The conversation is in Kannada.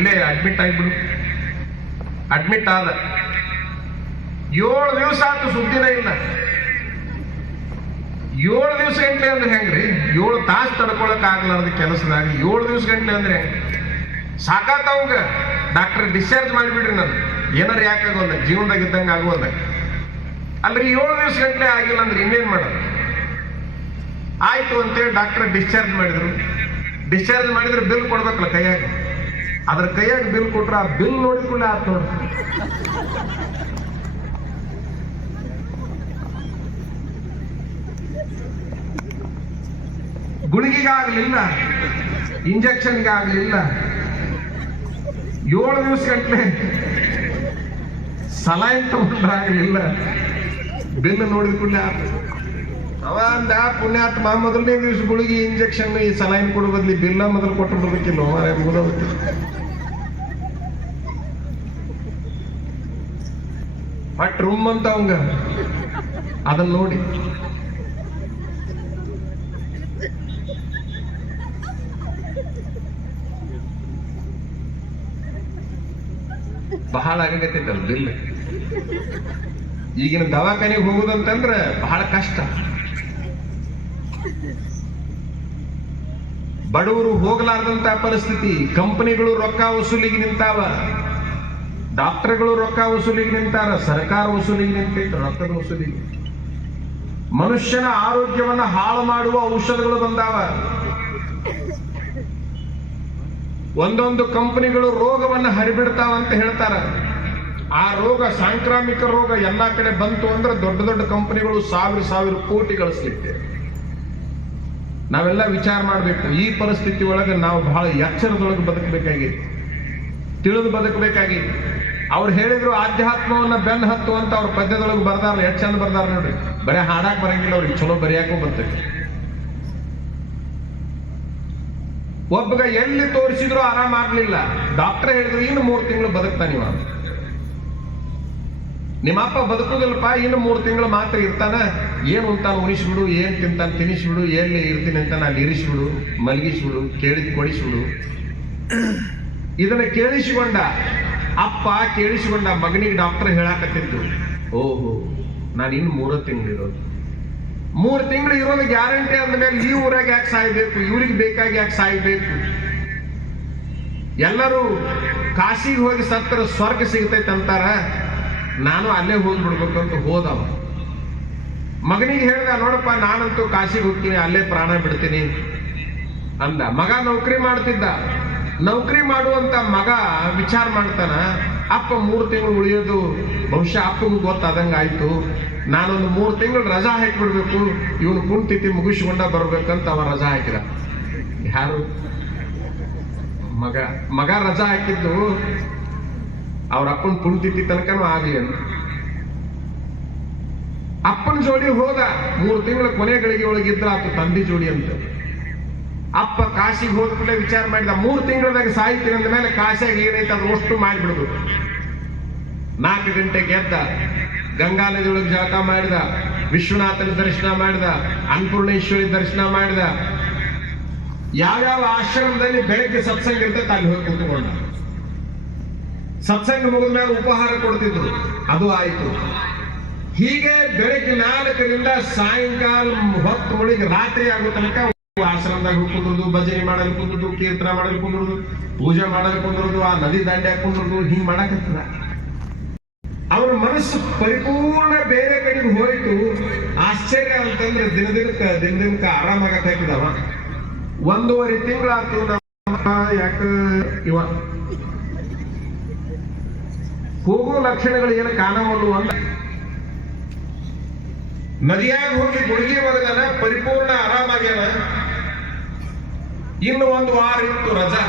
ಇಲ್ಲೇ ಅಡ್ಮಿಟ್ ಆಗಿಬಿಡು. ಅಡ್ಮಿಟ್ ಆದ. ಏಳು ದಿವಸ ಆತು ಸುದ್ದಿನ ಇಲ್ಲ. ಏಳು ದಿವಸ ಗಂಟ್ಲೆ ಅಂದ್ರೆ ಹೆಂಗ್ರಿ? ಏಳು ತಾಸು ತಡ್ಕೊಳಕ್ ಆಗ್ಲಾರ್ದ ಕೆಲಸದಾಗ ಏಳು ದಿವಸ ಗಂಟ್ಲೆ ಅಂದ್ರೆ ಸಾಕಾತವಂಗ ಡಾಕ್ಟರ್ ಡಿಸ್ಚಾರ್ಜ್ ಮಾಡಿಬಿಡ್ರಿ ನಾನು. ಏನಾರು ಯಾಕಾಗೋಲ್ಲ ಜೀವನದಾಗ ಇದ್ದಂಗೆ ಆಗೋಲ್ಲ ಅಲ್ರಿ ಏಳು ದಿವಸ ಗಂಟ್ಲೆ ಆಗಿಲ್ಲ ಅಂದ್ರೆ ಇನ್ನೇನ್ ಮಾಡೋದು? ಆಯ್ತು ಅಂತೇಳಿ ಡಾಕ್ಟರ್ ಡಿಸ್ಚಾರ್ಜ್ ಮಾಡಿದ್ರು. ಡಿಸ್ಚಾರ್ಜ್ ಮಾಡಿದ್ರೆ ಬಿಲ್ ಕೊಡ್ಬೇಕಲ್ಲ ಕೈಯಾಗ. ಅದ್ರ ಕೈಯಾಗ ಬಿಲ್ ಕೊಟ್ರ ಆ ಬಿಲ್ ನೋಡಿಕೊಳ್ಳೆ ಆತ್ ನೋಡ್ರಿ ಗುಳಿಗೆಗಾಗಲಿಲ್ಲ ಇಂಜೆಕ್ಷನ್ಗೆ ಆಗ್ಲಿಲ್ಲ ಏಳು ದಿವಸ ಗಂಟ್ಲೆ ಸಲೈನ್ ತಗೊಂಡ್ರಾಗಲಿಲ್ಲ ಬಿಲ್ ನೋಡಿದ ಕೂಡಲೇ ಆತ. ಅವ ಅಂದ ಮಾ ಮೊದಲನೇ ದಿವಸ ಗುಳಿಗೆ ಇಂಜೆಕ್ಷನ್ ಈ ಸಲೈನ್ ಕೊಡೋ ಬದ್ಲಿ ಬಿಲ್ಲ ಮೊದಲು ಕೊಟ್ಟು ಬರ್ಬೇಕಿಲ್ಲ ಮಾರೇ ಬಟ್ ರೂಮ್ ಅಂತ ಅವಂಗ. ಅದನ್ನ ನೋಡಿ. ಬಹಳ ಆಗತೈತಲ್ಲ ಬಿಲ್ ಈಗಿನ ದವಾಖಾನೆಗೆ ಹೋಗುದಂತಂದ್ರ ಬಹಳ ಕಷ್ಟ. ಬಡವರು ಹೋಗಲಾರ್ದಂತ ಪರಿಸ್ಥಿತಿ, ಕಂಪನಿಗಳು ರೊಕ್ಕ ವಸೂಲಿಗೆ ನಿಂತಾವ. ಡಾಕ್ಟರ್ಗಳು ರೊಕ್ಕ ವಸೂಲಿಗೆ ನಿಂತಾರ, ಸರ್ಕಾರ ವಸೂಲಿಗೆ ನಿಂತೈತೆ, ರೊಕ್ಕದ ವಸೂಲಿಗೆ. ಮನುಷ್ಯನ ಆರೋಗ್ಯವನ್ನ ಹಾಳು ಮಾಡುವ ಔಷಧಗಳು ಬಂದಾವ. ಒಂದೊಂದು ಕಂಪನಿಗಳು ರೋಗವನ್ನ ಹರಿಬಿಡ್ತಾವ ಅಂತ ಹೇಳ್ತಾರ. ಆ ರೋಗ, ಸಾಂಕ್ರಾಮಿಕ ರೋಗ ಎಲ್ಲಾ ಕಡೆ ಬಂತು ಅಂದ್ರೆ ದೊಡ್ಡ ದೊಡ್ಡ ಕಂಪನಿಗಳು ಸಾವಿರ ಸಾವಿರ ಕೋಟಿ ಗಳಿಸ್ಲಿಕ್ಕೆ. ನಾವೆಲ್ಲ ವಿಚಾರ ಮಾಡಬೇಕು, ಈ ಪರಿಸ್ಥಿತಿ ಒಳಗೆ ನಾವು ಬಹಳ ಎಚ್ಚರದೊಳಗೆ ಬದುಕಬೇಕಾಗಿತ್ತು ತಿಳಿದು ಬದುಕಬೇಕಾಗಿತ್ತು ಅವ್ರು ಹೇಳಿದ್ರು ಆಧ್ಯಾತ್ಮವನ್ನ ಬೆನ್ ಹತ್ತು ಅಂತ ಅವ್ರ ಪದ್ಯದೊಳಗೆ ಬರ್ದಾರ ಎಷ್ಟು ಚಂದ ಬರ್ದಾರ ನೋಡ್ರಿ. ಬರೀ ಹಾಡಾಕ್ ಬರಂಗಿಲ್ಲ ಅವ್ರಿಗೆ, ಚಲೋ ಬರೆಯಾಕೂ ಬರ್ತೈತಿ ಒಬ್ಬಗ ಎಲ್ಲಿ ತೋರಿಸಿದ್ರು ಆರಾಮ ಆಗ್ಲಿಲ್ಲ. ಡಾಕ್ಟರ್ ಹೇಳಿದ್ರು, ಇನ್ನು ಮೂರು ತಿಂಗಳು ಬದುಕ್ತಾನ ಇವ ನಿಮ್ಮಪ್ಪ ಬದುಕುದಿಲ್ಲಪ್ಪ, ಇನ್ನು ಮೂರು ತಿಂಗಳು ಮಾತ್ರ ಇರ್ತಾನ. ಏನು ಉಂತಾನ ಉಣಿಸ್ಬಿಡು, ಏನ್ ತಿಂತಾನ ತಿನ್ನಿಸ್ಬಿಡು ಎಲ್ಲಿ ಇರ್ತೀನಿ ಅಂತ ನಾನು ಇರಿಸ್ಬಿಡು, ಮಲಗಿಸ್ಬಿಡು, ಕೇಳಿದ್ ಕೊಡಿಸ್ಬಿಡು. ಇದನ್ನ ಕೇಳಿಸಿಕೊಂಡ ಅಪ್ಪ ಕೇಳಿಸಿಕೊಂಡ ಮಗನಿಗೆ ಡಾಕ್ಟರ್ ಹೇಳಾಕತ್ತಿದ್ದು, ಓಹೋ, ನಾನು ಇನ್ನು ಮೂರು ತಿಂಗಳಿರೋದು ಮೂರು ತಿಂಗಳು ಇರೋದು ಗ್ಯಾರಂಟಿ ಅಂದಮೇಲೆ ಈ ಊರಾಗ ಯಾಕೆ ಸಾಯ್ಬೇಕು? ಇವ್ರಿಗೆ ಬೇಕಾಗಿ ಯಾಕೆ ಸಾಯ್ಬೇಕು? ಎಲ್ಲರೂ ಕಾಶಿಗೆ ಹೋಗಿ ಸತ್ತರ ಸ್ವರ್ಗ ಸಿಗ್ತೈತೆ ಅಂತಾರ? ನಾನು ಅಲ್ಲೇ ಹೋಗ್ಬಿಡ್ಬೇಕು ಅಂತ ಹೋದವ. ಮಗನಿಗೆ ಹೇಳ್ದ, ನೋಡಪ್ಪ, ನಾನಂತೂ ಕಾಶಿಗೆ ಹೋಗ್ತೀನಿ, ಅಲ್ಲೇ ಪ್ರಾಣ ಬಿಡ್ತೀನಿ. ಅಂದ. ಮಗ ನೌಕರಿ ಮಾಡ್ತಿದ್ದ. ನೌಕರಿ ಮಾಡುವಂತ ಮಗ ವಿಚಾರ ಮಾಡ್ತಾನ, ಅಪ್ಪ ಮೂರು ತಿಂಗಳು ಉಳಿಯೋದು, ಬಹುಶಃ ಅಪ್ಪಗೂ ಗೊತ್ತಾದಂಗ ಆಯ್ತು. ನಾನೊಂದು ಮೂರು ತಿಂಗಳು ರಜಾ ಹಾಕಿಬಿಡ್ಬೇಕು, ಇವನು ಕುಂತಿತಿ ಮುಗಿಸ್ಕೊಂಡ ಬರ್ಬೇಕಂತ ಅವ ರಜಾ ಹಾಕಿದ. ಯಾರು? ಮಗ ಮಗ ರಜಾ ಹಾಕಿದ್ದು ಅವ್ರ ಅಪ್ಪನ ಪುಣ್ತಿತಿ ತನಕನೂ ಆಗ್ಲಿ ಅಂತ. ಅಪ್ಪನ ಜೋಡಿ ಹೋದ, ಮೂರು ತಿಂಗಳ ಕೊನೆ ಗಳಿಗೆ ಒಳಗಿದ್ರ ಆತು ತಂದೆ ಜೋಡಿ ಅಂತ. ಅಪ್ಪ ಕಾಶಿಗೆ ಹೋದ ಕೂಡಲೇ ವಿಚಾರ ಮಾಡಿದ. ಮೂರು ತಿಂಗಳದಾಗ ಸಾಯ್ತೀನಿ ಅಂದ ಮೇಲೆ ಕಾಶಿಯಾಗ ಏನೈತೆ ಅದು ಅಷ್ಟು ಮಾಡಿಬಿಡುದು. ನಾಲ್ಕು ಗಂಟೆಗೆ ಎದ್ದ ಗಂಗಾ ನದಿಯೊಳಗೆ ಜಳಕ ಮಾಡಿದ, ವಿಶ್ವನಾಥನ ದರ್ಶನ ಮಾಡಿದ, ಅನ್ನಪೂರ್ಣೇಶ್ವರಿ ದರ್ಶನ ಮಾಡಿದ. ಯಾವ್ಯಾವ ಆಶ್ರಮದಲ್ಲಿ ಬೆಳಗ್ಗೆ ಸತ್ಸಂಗ ಇರ್ತೈತೆ ಅಲ್ಲಿ ಹೋಗಿ ಕೂತ್ಕೊಂಡ. ಸತ್ಸಂಗ ಮುಗಿದ ಮೇಲೆ ಉಪಹಾರ ಕೊಡ್ತಿದ್ರು. ಅದು ಆಯ್ತು. ಹೀಗೆ ಬೆಳಗ್ಗೆ ನಾಲ್ಕರಿಂದ ಸಾಯಂಕಾಲ ಹೊತ್ತು ಒಳಗೆ ರಾತ್ರಿ ಆಗೋ ತನಕ ಆಶ್ರಮದಾಗ ಕುಂದ್ರದು, ಭಜನೆ ಮಾಡಲು ಕುಂದ್ರದು, ಕೀರ್ತನ ಮಾಡಲು ಕುಂದ್ರದು, ಪೂಜೆ ಮಾಡಲು ಕುಂದ್ರದು, ಆ ನದಿ ದಂಡೆ ಕುಂದ್ರದು, ಹಿಂಗ್ ಮಾಡಕತ್ತದ. ಅವನ ಮನಸ್ಸು ಪರಿಪೂರ್ಣ ಬೇರೆ ಕಡೆಗೆ ಹೋಯಿತು. ಆಶ್ಚರ್ಯ ಅಂತಂದ್ರೆ ದಿನ ದಿನಕ್ಕ ದಿನ ದಿನಕ್ಕ ಆರಾಮಾಗತ್ತಾಕಿದವ ಒಂದೂವರೆ ತಿಂಗಳಾತು ಯಾಕ ಇವ? ಹೋಗೋ ಲಕ್ಷಣಗಳು ಏನು ಕಾಣವಲ್ಲು ಅಂದ ನದಿಯಾಗಿ ಹೋಗಿ ಗುಳಿಗೆ ಒದಗನ ಪರಿಪೂರ್ಣ ಆರಾಮಾಗ್ಯಾನ? ಇನ್ನು ಒಂದು ವಾರ ಇತ್ತು ರಜಾ